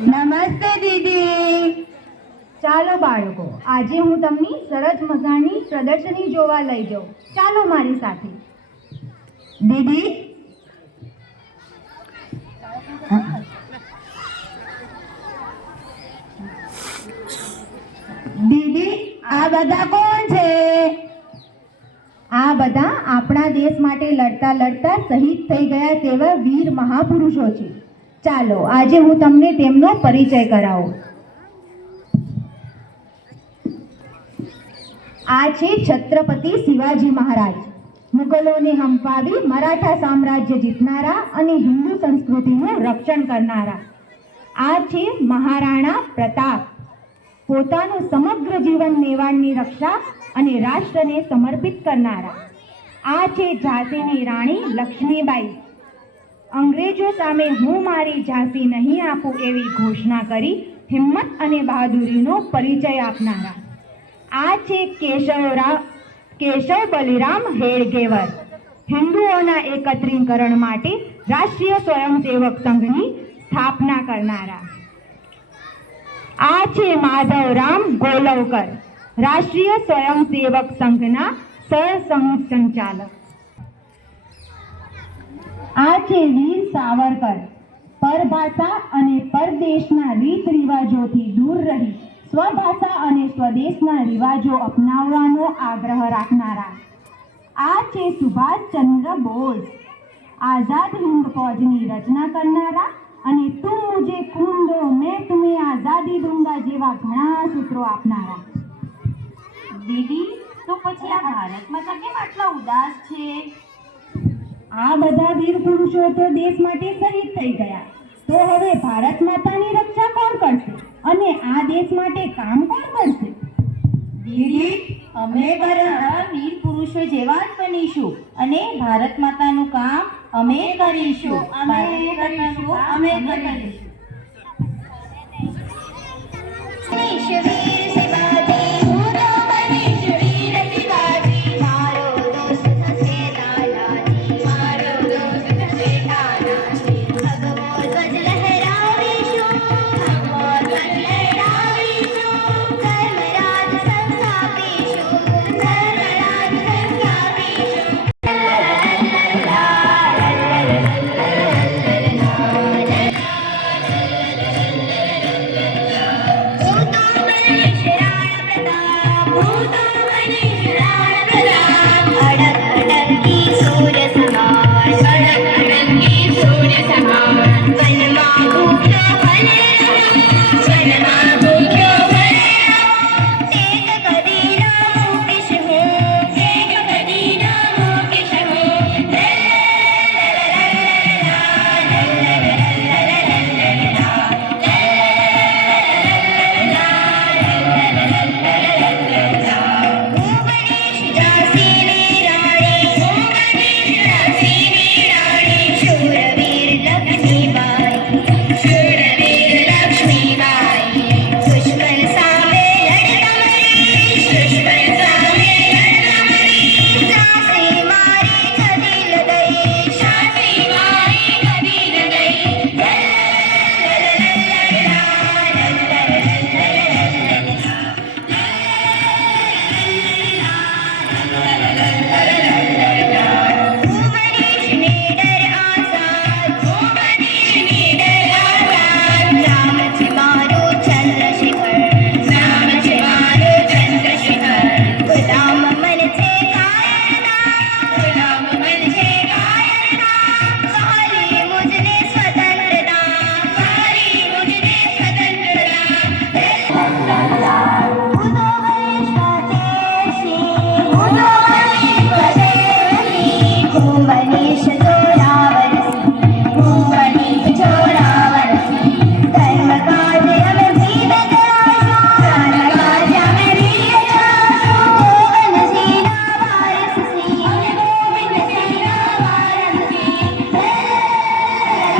નમસ્તે દીદી. ચાલો બાળકો, આજે હું તમને સરસ મજાની પ્રદર્શની જોવા લઈ જાઉં. ચાલો મારી સાથે. દીદી. દીદી, આ બધા કોણ છે? આ બધા આપણા દેશ માટે લડતા લડતા શહીદ થઈ ગયા તેવા વીર મહાપુરુષો છે. ચાલો, આજે હું તમને તેમનો પરિચય કરાવું. આ છે છત્રપતિ શિવાજી મહારાજ. મુગલોને હંપાવી મરાઠા સામ્રાજ્ય જીતનારા અને હિન્દુ સંસ્કૃતિનું રક્ષણ કરનારા. આ છે મહારાણા પ્રતાપ. પોતાનું સમગ્ર જીવન મેવાડની રક્ષા અને રાષ્ટ્રને સમર્પિત કરનારા. આ છે ઝાંસીની રાણી લક્ષ્મીબાઈ. અંગ્રેજો સામે હું મારી ઝાંસી નહીં આપું એવી ઘોષણા કરી હિંમત અને બહાદુરીનો પરિચય આપનારા. આ છે કેશવરા કેશવ બલિરામ હેડગેવર હિન્દુઓના એકત્રીકરણ માટે રાષ્ટ્રીય સ્વયંસેવક સંઘની સ્થાપના કરનારા. આ છે માધવરામ ગોલવકર, રાષ્ટ્રીય સ્વયંસેવક સંઘના સરસંઘ સંચાલક. આ છે વીર સાવરકર પરભાષા અને પરદેશના રીત રિવાજોથી દૂર રહી, સ્વભાષા અને સ્વદેશના રિવાજો અપનાવવાનો આગ્રહ રાખનારા. આ છે સુભાષચંદ્ર બોઝ આઝાદ હિન્દ ફોજની રચના કરનારા અને તું મુજે ખૂન દો મેં તુમે આઝાદી દુંગા જેવા ઘણા સૂત્રો આપનારા. દીદી, તો પછી આ ભારતમાં કેમ આટલા ઉદાસ છે? આ બધા વીર પુરુષો તો દેશ માટે શહીદ થઈ ગયા. તો હવે ભારત માતાની રક્ષા કોણ કરશે? અને આ દેશ માટે કામ કોણ કરશે? દીદી અમે બધા વીર પુરુષો જેવા જ બનીશું અને ભારત માતાનું કામ અમે કરીશું. અમે કરીશું અમે કરીશું.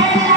Thank you.